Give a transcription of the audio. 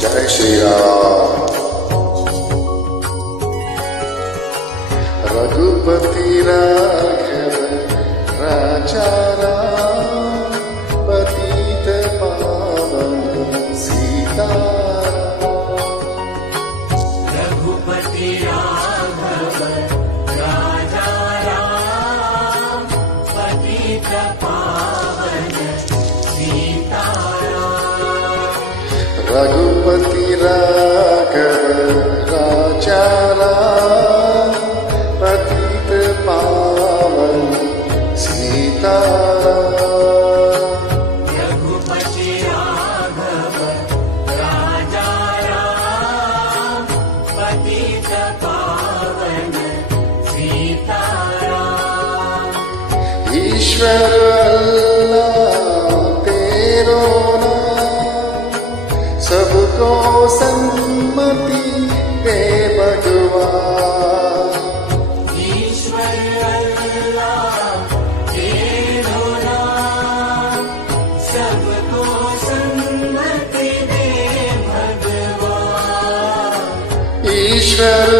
जय श्री राम। रघुपति राघव राजा राम, पतित पावन सीताराम। रघुपति राघव राजा राम, पतित पावन सीताराम। रघुपति राघव राजा राम, पतित पावन सीताराम। रघुपति राघव राजा राम, पतित पावन सीताराम। ईश्वर अल्लाह तेरो नाम, सबको सन्मति दे भगवान। ईश्वर अल्लाह तेरो नाम, सबको सन्मति दे भगवान। ईश्वर